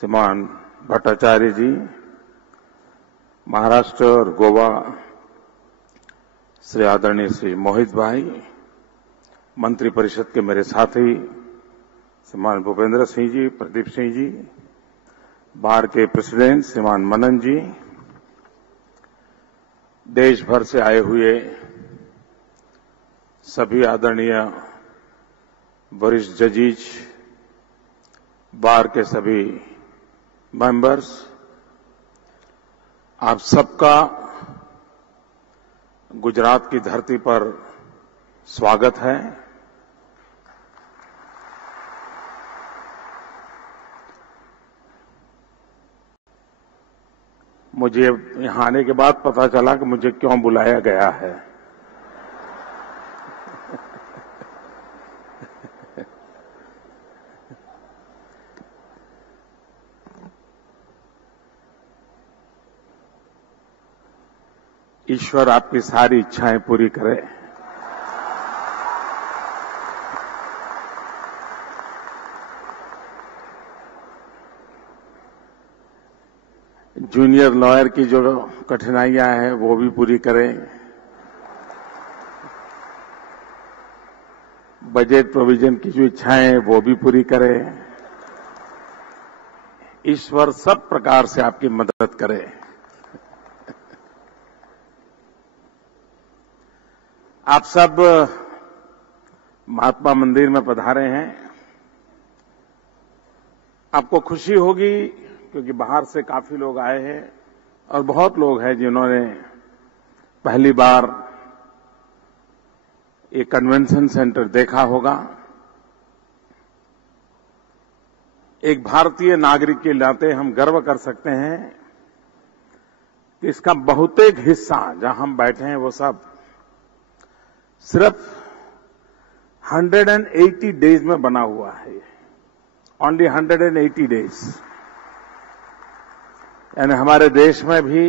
श्रीमान भट्टाचार्य जी, महाराष्ट्र और गोवा श्री आदरणीय श्री मोहित भाई, मंत्री परिषद के मेरे साथी श्रीमान भूपेंद्र सिंह जी, प्रदीप सिंह जी, बार के प्रेसिडेंट श्रीमान मनन जी, देश भर से आए हुए सभी आदरणीय वरिष्ठ जजेस, बार के सभी मेंबर्स, आप सबका गुजरात की धरती पर स्वागत है। मुझे यहां आने के बाद पता चला कि मुझे क्यों बुलाया गया है। ईश्वर आपकी सारी इच्छाएं पूरी करे। जूनियर लॉयर की जो कठिनाइयां हैं वो भी पूरी करें। बजट प्रोविजन की जो इच्छाएं हैं वो भी पूरी करें। ईश्वर सब प्रकार से आपकी मदद करे। आप सब महात्मा मंदिर में पधारे हैं। आपको खुशी होगी क्योंकि बाहर से काफी लोग आए हैं और बहुत लोग हैं जिन्होंने पहली बार ये कन्वेंशन सेंटर देखा होगा। एक भारतीय नागरिक के नाते हम गर्व कर सकते हैं कि इसका बहुतेक हिस्सा जहां हम बैठे हैं वो सब सिर्फ 180 डेज में बना हुआ है। Only 180 days. यानी हमारे देश में भी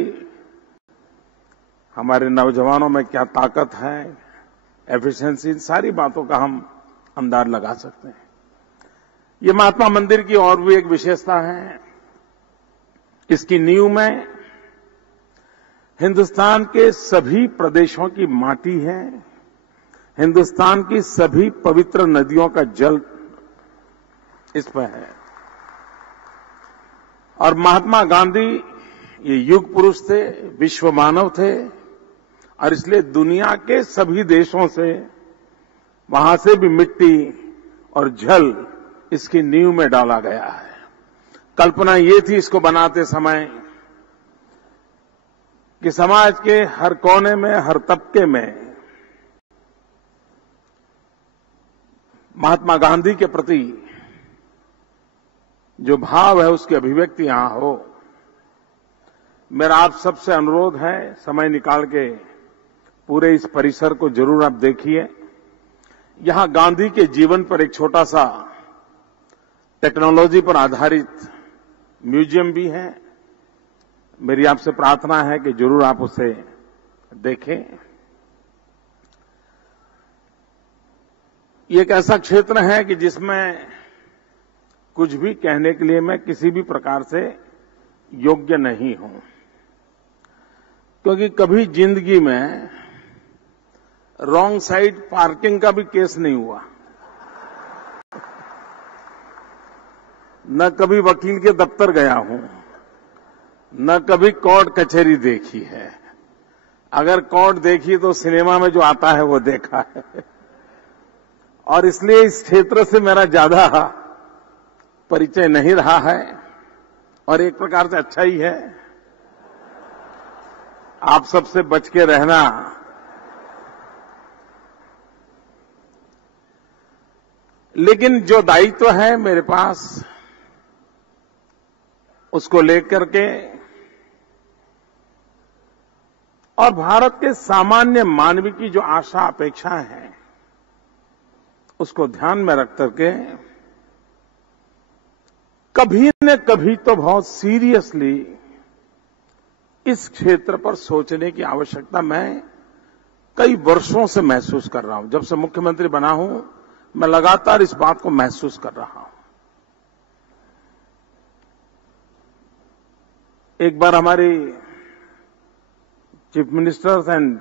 हमारे नौजवानों में क्या ताकत है, एफिशिएंसी, इन सारी बातों का हम अंदाज लगा सकते हैं। ये महात्मा मंदिर की और भी एक विशेषता है। इसकी नींव में हिंदुस्तान के सभी प्रदेशों की माटी है। हिंदुस्तान की सभी पवित्र नदियों का जल इस पर है। और महात्मा गांधी ये युग पुरुष थे, विश्व मानव थे और इसलिए दुनिया के सभी देशों से वहां से भी मिट्टी और जल इसकी नींव में डाला गया है। कल्पना ये थी इसको बनाते समय कि समाज के हर कोने में, हर तबके में महात्मा गांधी के प्रति जो भाव है उसकी अभिव्यक्ति यहां हो। मेरा आप सबसे अनुरोध है, समय निकाल के पूरे इस परिसर को जरूर आप देखिए। यहां गांधी के जीवन पर एक छोटा सा टेक्नोलॉजी पर आधारित म्यूजियम भी है। मेरी आपसे प्रार्थना है कि जरूर आप उसे देखें। ये एक ऐसा क्षेत्र है कि जिसमें कुछ भी कहने के लिए मैं किसी भी प्रकार से योग्य नहीं हूं, क्योंकि कभी जिंदगी में रॉन्ग साइड पार्किंग का भी केस नहीं हुआ, न कभी वकील के दफ्तर गया हूं, न कभी कोर्ट कचहरी देखी है। अगर कोर्ट देखी तो सिनेमा में जो आता है वो देखा है। और इसलिए इस क्षेत्र से मेरा ज्यादा परिचय नहीं रहा है और एक प्रकार से अच्छा ही है। आप सबसे बच के रहना। लेकिन जो दायित्व है मेरे पास उसको लेकर के और भारत के सामान्य मानव की जो आशा अपेक्षाएं हैं उसको ध्यान में रख करके कभी न कभी तो बहुत सीरियसली इस क्षेत्र पर सोचने की आवश्यकता मैं कई वर्षों से महसूस कर रहा हूं। जब से मुख्यमंत्री बना हूं मैं लगातार इस बात को महसूस कर रहा हूं। एक बार हमारी chief ministers and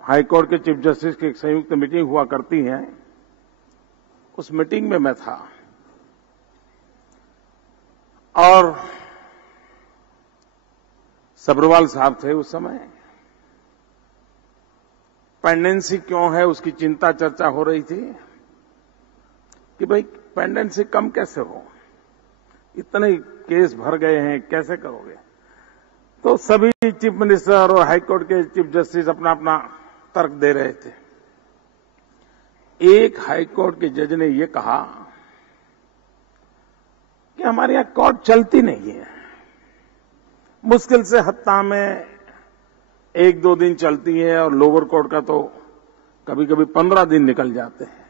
high court के चीफ जस्टिस की एक संयुक्त मीटिंग हुआ करती है। उस मीटिंग में मैं था और सब्रवाल साहब थे उस समय। पेंडेंसी क्यों है उसकी चिंता चर्चा हो रही थी कि भाई पेंडेंसी कम कैसे हो, इतने केस भर गए हैं, कैसे करोगे। तो सभी चीफ मिनिस्टर और हाई कोर्ट के चीफ जस्टिस अपना अपना तर्क दे रहे थे। एक हाई कोर्ट के जज ने यह कहा कि हमारे यहां कोर्ट चलती नहीं है, मुश्किल से हफ्ता में 1-2 दिन चलती है और लोअर कोर्ट का तो कभी कभी 15 दिन निकल जाते हैं।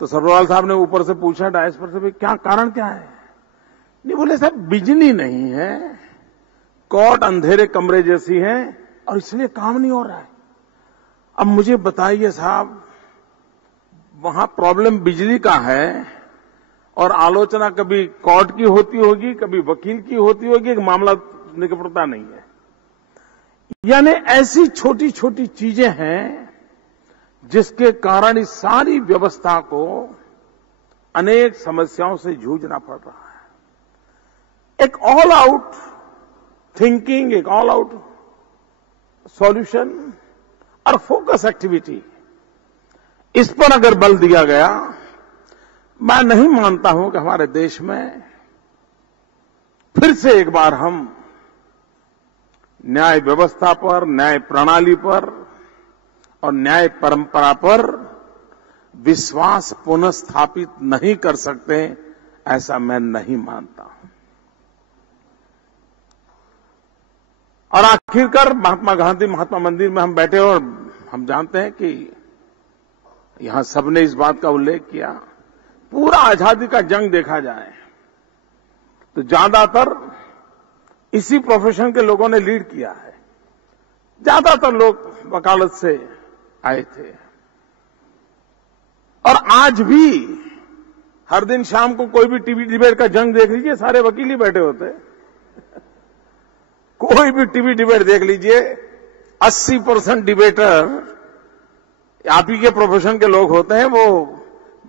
तो सब्रवाल साहब ने ऊपर से पूछा डायस पर से, भाई क्या कारण क्या है। नहीं, बोले साहब बिजली नहीं है, कोर्ट अंधेरे कमरे जैसी है और इसलिए काम नहीं हो रहा है। अब मुझे बताइए साहब, वहां प्रॉब्लम बिजली का है और आलोचना कभी कोर्ट की होती होगी, कभी वकील की होती होगी, एक मामला निपटता नहीं है। यानी ऐसी छोटी छोटी चीजें हैं जिसके कारण इस सारी व्यवस्था को अनेक समस्याओं से जूझना पड़ रहा है। एक ऑल आउट थिंकिंग, एक ऑल आउट सॉल्यूशन और फोकस एक्टिविटी, इस पर अगर बल दिया गया, मैं नहीं मानता हूं कि हमारे देश में फिर से एक बार हम न्याय व्यवस्था पर, न्याय प्रणाली पर और न्याय परंपरा पर विश्वास पुनः स्थापित नहीं कर सकते, ऐसा मैं नहीं मानता हूं। और आखिरकार महात्मा गांधी महात्मा मंदिर में हम बैठे और हम जानते हैं कि यहां सबने इस बात का उल्लेख किया, पूरा आजादी का जंग देखा जाए तो ज्यादातर इसी प्रोफेशन के लोगों ने लीड किया है। ज्यादातर लोग वकालत से आए थे और आज भी हर दिन शाम को कोई भी टीवी डिबेट का जंग देख लीजिए, सारे वकील ही बैठे होते। कोई भी टीवी डिबेट देख लीजिए, 80% डिबेटर आप ही के प्रोफेशन के लोग होते हैं। वो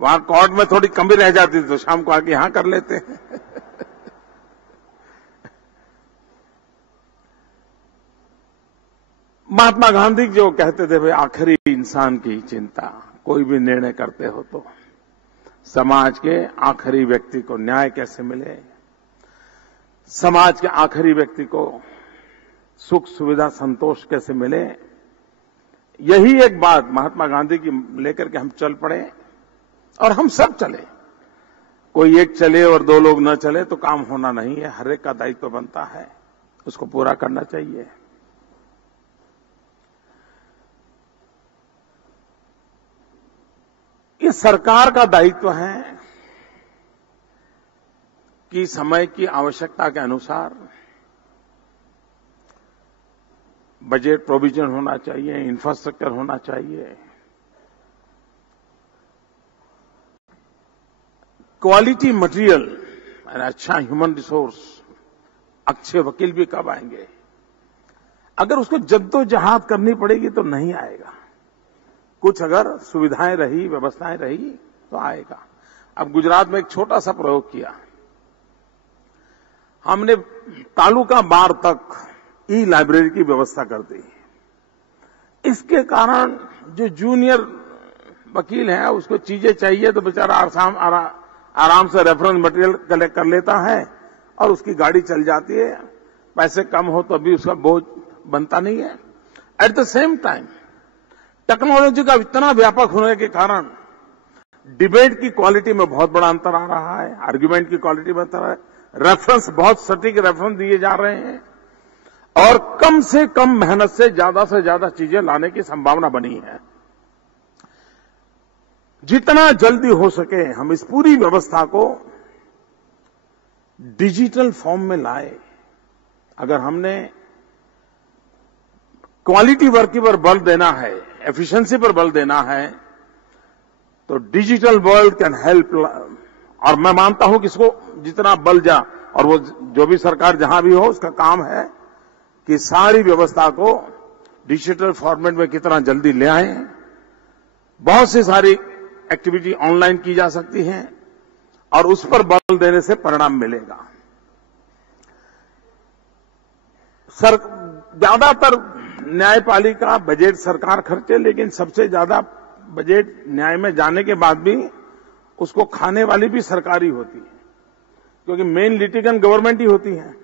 वहां कोर्ट में थोड़ी कमी रह जाती तो शाम को आके यहां कर लेते हैं। महात्मा गांधी जो कहते थे, भाई आखिरी इंसान की चिंता, कोई भी निर्णय करते हो तो समाज के आखिरी व्यक्ति को न्याय कैसे मिले, समाज के आखिरी व्यक्ति को सुख सुविधा संतोष कैसे मिले, यही एक बात महात्मा गांधी की लेकर के हम चल पड़े और हम सब चले। कोई एक चले और 2 लोग न चले तो काम होना नहीं है। हर एक का दायित्व बनता है, उसको पूरा करना चाहिए। ये सरकार का दायित्व है कि समय की आवश्यकता के अनुसार बजट प्रोविजन होना चाहिए, इंफ्रास्ट्रक्चर होना चाहिए, क्वालिटी मटेरियल, अच्छा ह्यूमन रिसोर्स, अच्छे वकील भी कब आएंगे। अगर उसको जद्दोजहद करनी पड़ेगी तो नहीं आएगा। कुछ अगर सुविधाएं रही, व्यवस्थाएं रही तो आएगा। अब गुजरात में एक छोटा सा प्रयोग किया, हमने तालुका बार तक ई लाइब्रेरी की व्यवस्था कर दी। इसके कारण जो जूनियर वकील है उसको चीजें चाहिए तो बेचारा आराम से रेफरेंस मटेरियल कलेक्ट कर लेता है और उसकी गाड़ी चल जाती है। पैसे कम हो तो भी उसका बोझ बनता नहीं है। At the same time technology का इतना व्यापक होने के कारण डिबेट की क्वालिटी में बहुत बड़ा अंतर आ रहा है, आर्ग्यूमेंट की क्वालिटी में अंतर है, रेफरेंस बहुत सटीक रेफरेंस दिए जा रहे हैं और कम से कम मेहनत से ज्यादा चीजें लाने की संभावना बनी है। जितना जल्दी हो सके हम इस पूरी व्यवस्था को डिजिटल फॉर्म में लाए। अगर हमने क्वालिटी वर्क पर बल देना है, एफिशिएंसी पर बल देना है, तो डिजिटल वर्ल्ड कैन हेल्प। और मैं मानता हूं कि इसको जितना बल और वो जो भी सरकार जहां भी हो उसका काम है कि सारी व्यवस्था को डिजिटल फॉर्मेट में कितना जल्दी ले आए। बहुत सी सारी एक्टिविटी ऑनलाइन की जा सकती हैं और उस पर बल देने से परिणाम मिलेगा। ज्यादातर न्यायपालिका बजट सरकार खर्चे, लेकिन सबसे ज्यादा बजट न्याय में जाने के बाद भी उसको खाने वाली भी सरकार ही होती है, क्योंकि मेन लिटिगेंट गवर्नमेंट ही होती है,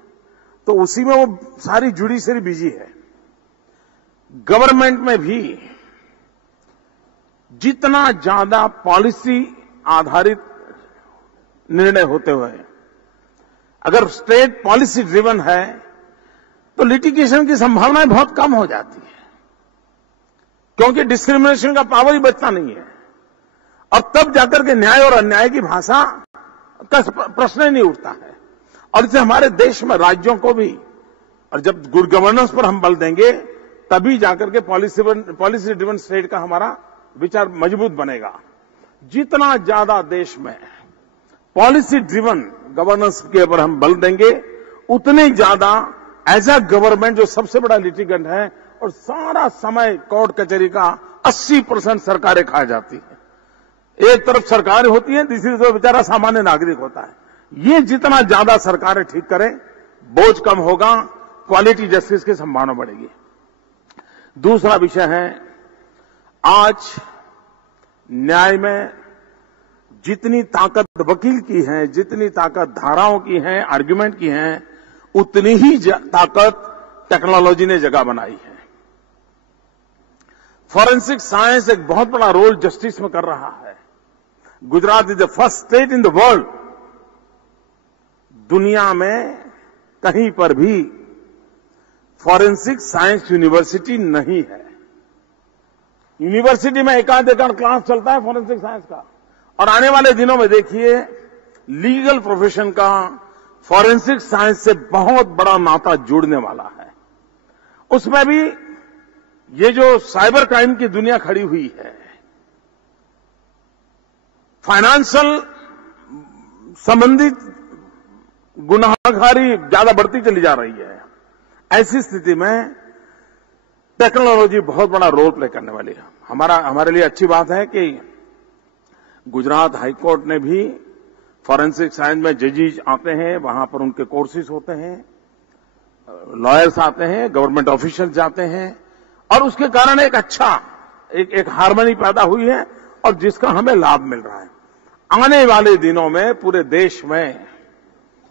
तो उसी में वो सारी जुडिशरी बिजी है। गवर्नमेंट में भी जितना ज्यादा पॉलिसी आधारित निर्णय होते हुए अगर स्टेट पॉलिसी ड्रिवन है तो लिटिगेशन की संभावनाएं बहुत कम हो जाती है, क्योंकि डिस्क्रिमिनेशन का पावर ही बचता नहीं है। और तब जाकर के न्याय और अन्याय की भाषा का प्रश्न ही नहीं उठता है। और इससे हमारे देश में राज्यों को भी, और जब गुड गवर्नेंस पर हम बल देंगे तभी जाकर के पॉलिसी ड्रिवन स्टेट का हमारा विचार मजबूत बनेगा। जितना ज्यादा देश में पॉलिसी ड्रिवन गवर्नेंस के ऊपर हम बल देंगे उतने ज्यादा एज अ गवर्नमेंट, जो सबसे बड़ा लिटिगेंट है और सारा समय कोर्ट कचहरी का 80% सरकारें खा जाती है। एक तरफ सरकारें होती है, दूसरी तरफ बेचारा सामान्य नागरिक होता है। ये जितना ज्यादा सरकारें ठीक करें बोझ कम होगा, क्वालिटी जस्टिस की संभावना बढ़ेगी। दूसरा विषय है, आज न्याय में जितनी ताकत वकील की है, जितनी ताकत धाराओं की है, आर्ग्यूमेंट की है, उतनी ही ताकत टेक्नोलॉजी ने जगह बनाई है। फॉरेंसिक साइंस एक बहुत बड़ा रोल जस्टिस में कर रहा है। Gujarat is the first state in the world, दुनिया में कहीं पर भी फॉरेंसिक साइंस यूनिवर्सिटी नहीं है। यूनिवर्सिटी में एकाध क्लास चलता है फॉरेंसिक साइंस का, और आने वाले दिनों में देखिए लीगल प्रोफेशन का फॉरेंसिक साइंस से बहुत बड़ा नाता जुड़ने वाला है। उसमें भी ये जो साइबर क्राइम की दुनिया खड़ी हुई है, फाइनेंशियल संबंधित गुनाहगारी ज्यादा बढ़ती चली जा रही है। ऐसी स्थिति में टेक्नोलॉजी बहुत बड़ा रोल प्ले करने वाली है। हमारे लिए अच्छी बात है कि गुजरात हाईकोर्ट ने भी फॉरेंसिक साइंस में जजेस आते हैं, वहां पर उनके कोर्सेज होते हैं, लॉयर्स आते हैं, गवर्नमेंट ऑफिशियल जाते हैं, और उसके कारण एक अच्छा एक हार्मनी पैदा हुई है और जिसका हमें लाभ मिल रहा है। आने वाले दिनों में पूरे देश में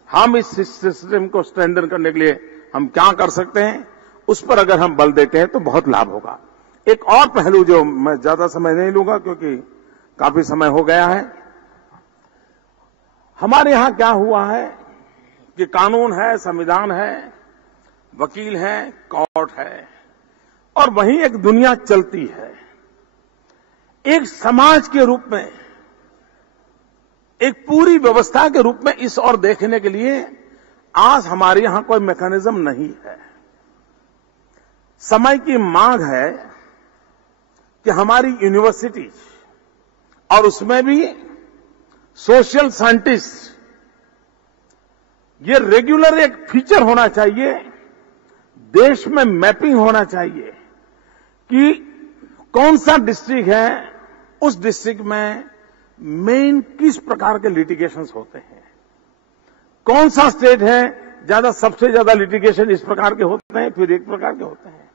हम इस सिस्टम को स्ट्रेंथन करने के लिए हम क्या कर सकते हैं, उस पर अगर हम बल देते हैं तो बहुत लाभ होगा। एक और पहलू जो मैं ज्यादा समय नहीं लूंगा क्योंकि काफी समय हो गया है, हमारे यहां क्या हुआ है कि कानून है, संविधान है, वकील है, कोर्ट है, और वहीं एक दुनिया चलती है। एक समाज के रूप में, एक पूरी व्यवस्था के रूप में इस ओर देखने के लिए आज हमारे यहां कोई मैकेनिज्म नहीं है। समय की मांग है कि हमारी यूनिवर्सिटी और उसमें भी सोशल साइंटिस्ट, ये रेगुलर एक फीचर होना चाहिए, देश में मैपिंग होना चाहिए कि कौन सा डिस्ट्रिक्ट है, उस डिस्ट्रिक्ट में मेन किस प्रकार के लिटिगेशंस होते हैं, कौन सा स्टेट है सबसे ज्यादा लिटिगेशन इस प्रकार के होते हैं, फिर एक प्रकार के होते हैं।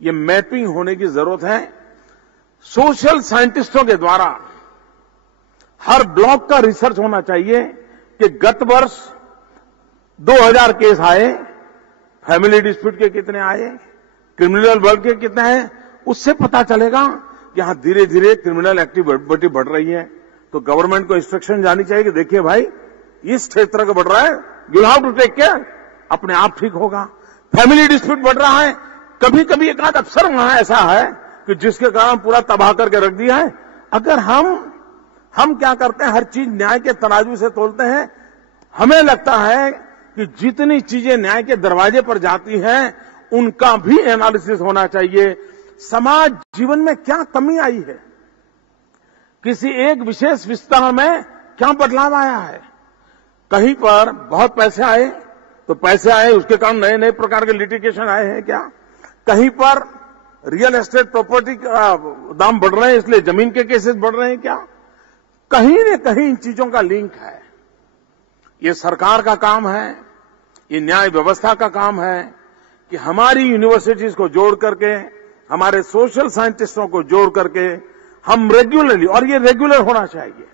ये मैपिंग होने की जरूरत है। सोशल साइंटिस्टों के द्वारा हर ब्लॉक का रिसर्च होना चाहिए कि गत वर्ष 2000 केस आए, फैमिली डिस्प्यूट के कितने आए, क्रिमिनल वर्ग के कितने हैं, उससे पता चलेगा कि यहां धीरे धीरे क्रिमिनल एक्टिविटी बढ़ रही है। तो गवर्नमेंट को इंस्ट्रक्शन जानी चाहिए कि देखिए भाई इस क्षेत्र का बढ़ रहा है, you have to take care, अपने आप ठीक होगा। फैमिली डिस्प्यूट बढ़ रहा है, कभी कभी एक आध अफसर वहां ऐसा है कि जिसके कारण पूरा तबाह करके रख दिया है। अगर हम क्या करते हैं, हर चीज न्याय के तराजू से तोलते हैं। हमें लगता है कि जितनी चीजें न्याय के दरवाजे पर जाती हैं उनका भी एनालिसिस होना चाहिए। समाज जीवन में क्या कमी आई है, किसी एक विशेष विस्तार में क्या बदलाव आया है, कहीं पर बहुत पैसे आए तो पैसे आए, उसके कारण नए नए प्रकार के लिटिगेशन आए हैं क्या? कहीं पर रियल एस्टेट प्रॉपर्टी का दाम बढ़ रहे हैं इसलिए जमीन के केसेस बढ़ रहे हैं क्या? कहीं न कहीं इन चीजों का लिंक है। ये सरकार का काम है, ये न्याय व्यवस्था का काम है कि हमारी यूनिवर्सिटीज को जोड़ करके, हमारे सोशल साइंटिस्टों को जोड़ करके हम रेगुलरली, और ये रेगुलर होना चाहिए,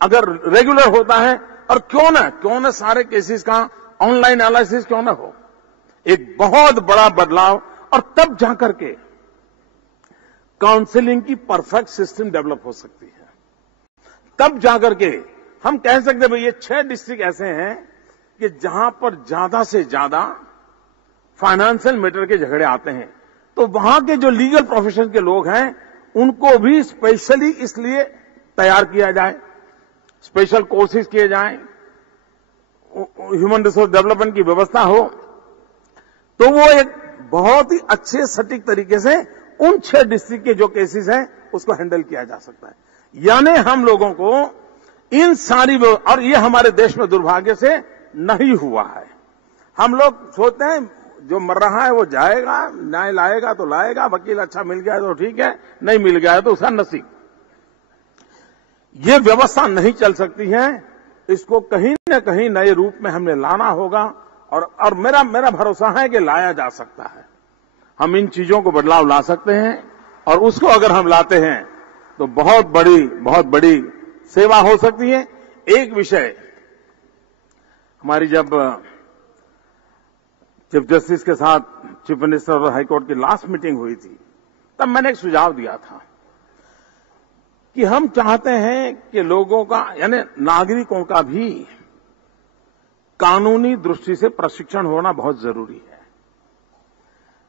अगर रेगुलर होता है, और क्यों ना सारे केसेस का ऑनलाइन एनालिसिस क्यों ना हो, एक बहुत बड़ा बदलाव, और तब जाकर के काउंसलिंग की परफेक्ट सिस्टम डेवलप हो सकती है। तब जाकर के हम कह सकते हैं भाई ये 6 डिस्ट्रिक्ट ऐसे हैं कि जहां पर ज्यादा से ज्यादा फाइनेंशियल मैटर के झगड़े आते हैं, तो वहां के जो लीगल प्रोफेशन के लोग हैं उनको भी स्पेशली इसलिए तैयार किया जाए, स्पेशल कोर्सेज किए जाएं, ह्यूमन रिसोर्स डेवलपमेंट की व्यवस्था हो, तो वो एक बहुत ही अच्छे सटीक तरीके से उन 6 डिस्ट्रिक्ट के जो केसेस हैं उसको हैंडल किया जा सकता है। यानी हम लोगों को इन सारी, और ये हमारे देश में दुर्भाग्य से नहीं हुआ है। हम लोग सोचते हैं जो मर रहा है वो जाएगा, न्याय लाएगा तो लाएगा, वकील अच्छा मिल गया तो ठीक है, नहीं मिल गया तो उसका नसीब। ये व्यवस्था नहीं चल सकती है, इसको कहीं न कहीं नए रूप में हमने लाना होगा, और मेरा भरोसा है कि लाया जा सकता है। हम इन चीजों को बदलाव ला सकते हैं, और उसको अगर हम लाते हैं तो बहुत बड़ी सेवा हो सकती है। एक विषय, हमारी जब चीफ जस्टिस के साथ चीफ मिनिस्टर और हाईकोर्ट की लास्ट मीटिंग हुई थी, तब मैंने एक सुझाव दिया था कि हम चाहते हैं कि लोगों का, यानी नागरिकों का भी कानूनी दृष्टि से प्रशिक्षण होना बहुत जरूरी है।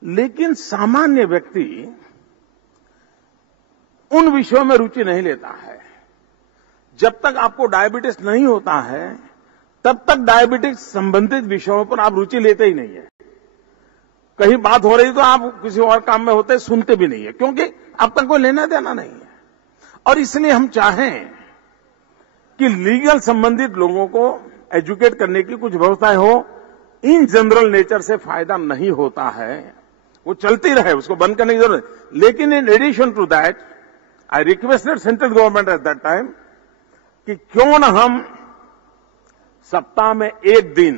लेकिन सामान्य व्यक्ति उन विषयों में रुचि नहीं लेता है। जब तक आपको डायबिटीज नहीं होता है तब तक डायबिटीज संबंधित विषयों पर आप रुचि लेते ही नहीं है। कहीं बात हो रही तो आप किसी और काम में होते, सुनते भी नहीं है, क्योंकि आपका कोई लेना देना नहीं है। और इसलिए हम चाहें कि लीगल संबंधित लोगों को एजुकेट करने की कुछ व्यवस्थाएं हो। इन जनरल नेचर से फायदा नहीं होता है, वो चलती रहे, उसको बंद करने की जरूरत। लेकिन in addition to that I requested central government at that time कि क्यों न हम सप्ताह में एक दिन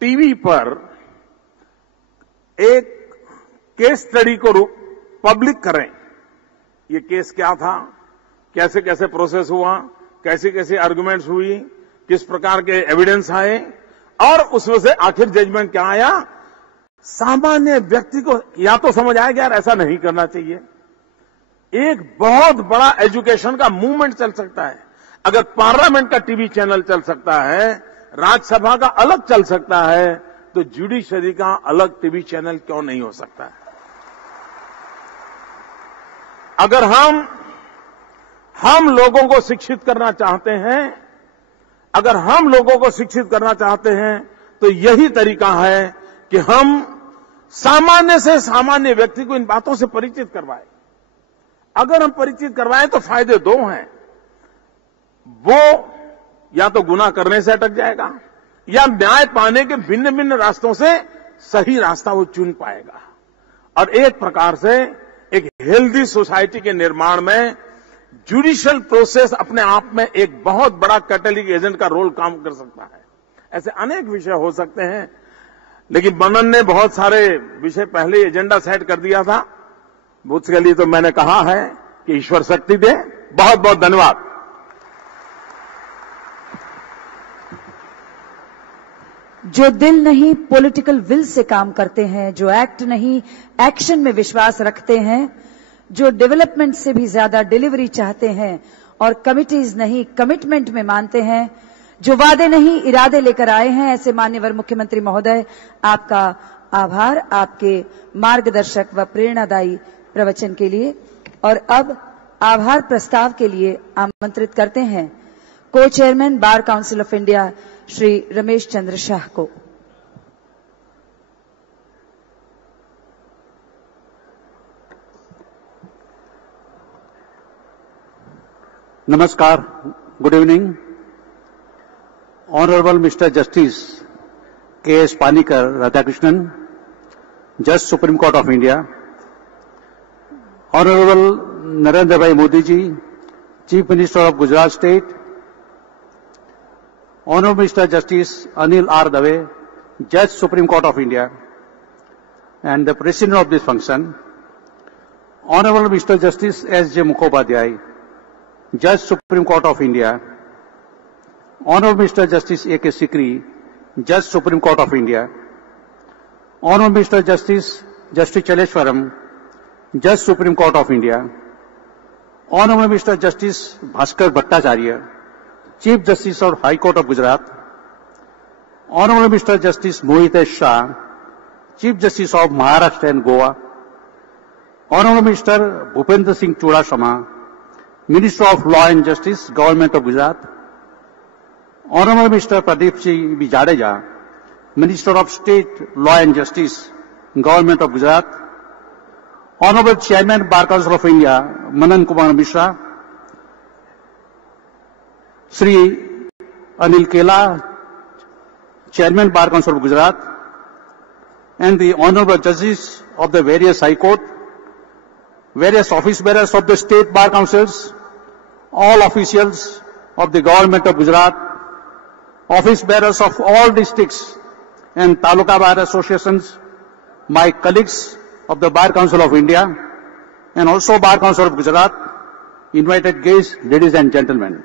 टीवी पर एक केस स्टडी को पब्लिक करें। ये केस क्या था, कैसे कैसे प्रोसेस हुआ, कैसे कैसे आर्गुमेंट्स हुई, किस प्रकार के एविडेंस आए, और उसमें से आखिर जजमेंट क्या आया। सामान्य व्यक्ति को या तो समझ आएगा यार ऐसा नहीं करना चाहिए। एक बहुत बड़ा एजुकेशन का मूवमेंट चल सकता है। अगर पार्लियामेंट का टीवी चैनल चल सकता है, राज्यसभा का अलग चल सकता है, तो जुडिशरी का अलग टीवी चैनल क्यों नहीं हो सकता है? अगर हम लोगों को शिक्षित करना चाहते हैं, अगर हम लोगों को शिक्षित करना चाहते हैं, तो यही तरीका है कि हम सामान्य से सामान्य व्यक्ति को इन बातों से परिचित करवाएं। अगर हम परिचित करवाएं तो फायदे 2 हैं। वो या तो गुनाह करने से अटक जाएगा, या न्याय पाने के भिन्न भिन्न रास्तों से सही रास्ता वो चुन पाएगा। और एक प्रकार से एक हेल्दी सोसाइटी के निर्माण में जुडिशियल प्रोसेस अपने आप में एक बहुत बड़ा कैटलिक एजेंट का रोल काम कर सकता है। ऐसे अनेक विषय हो सकते हैं, लेकिन मनन ने बहुत सारे विषय पहले एजेंडा सेट कर दिया था। उसके लिए तो मैंने कहा है कि ईश्वर शक्ति दे। बहुत बहुत धन्यवाद। जो दिल नहीं पॉलिटिकल विल से काम करते हैं, जो एक्ट नहीं एक्शन में विश्वास रखते हैं, जो डेवलपमेंट से भी ज्यादा डिलीवरी चाहते हैं और कमिटीज नहीं कमिटमेंट में मानते हैं, जो वादे नहीं इरादे लेकर आए हैं, ऐसे माननीय मुख्यमंत्री महोदय, आपका आभार आपके मार्गदर्शक व प्रेरणादायी प्रवचन के लिए। और अब आभार प्रस्ताव के लिए आमंत्रित करते हैं को chairman bar council of India Shri Ramesh Chandra Shah को। Namaskar, good evening. Honorable Mr. Justice K.S. Panikar Radhakrishnan, Judge Supreme Court of India. Honorable Narendra Bhai Modi ji, Chief Minister of Gujarat State. Honorable Mr. Justice Anil R. Dave, Judge Supreme Court of India, and the President of this function. Honorable Mr. Justice S. J. Mukhopadhyay, Judge Supreme Court of India. Honorable Mr. Justice A. K. Sikri, Judge Supreme Court of India. Honorable Mr. Justice Chaleshwaram, Judge Supreme Court of India. Honorable Mr. Justice Bhaskar Bhattacharya, Chief Justice of High Court of Gujarat. Honorable Mr. Justice Mohit Shah, Chief Justice of Maharashtra and Goa. Honorable Mr. Bhupendra Singh Chudasama, Minister of Law and Justice, Government of Gujarat. Honorable Mr. Pradeep Singh Jadeja, Minister of State, Law and Justice, Government of Gujarat. Honorable Chairman, Bar Council of India, Manan Kumar Mishra. Sri Anil Kela, Chairman, Bar Council of Gujarat. And the Honorable Judges of the various High Court, various office bearers of the State Bar Councils, all officials of the Government of Gujarat, office bearers of all districts and Taluka Bar Associations, my colleagues of the Bar Council of India, and also Bar Council of Gujarat, invited guests, ladies and gentlemen.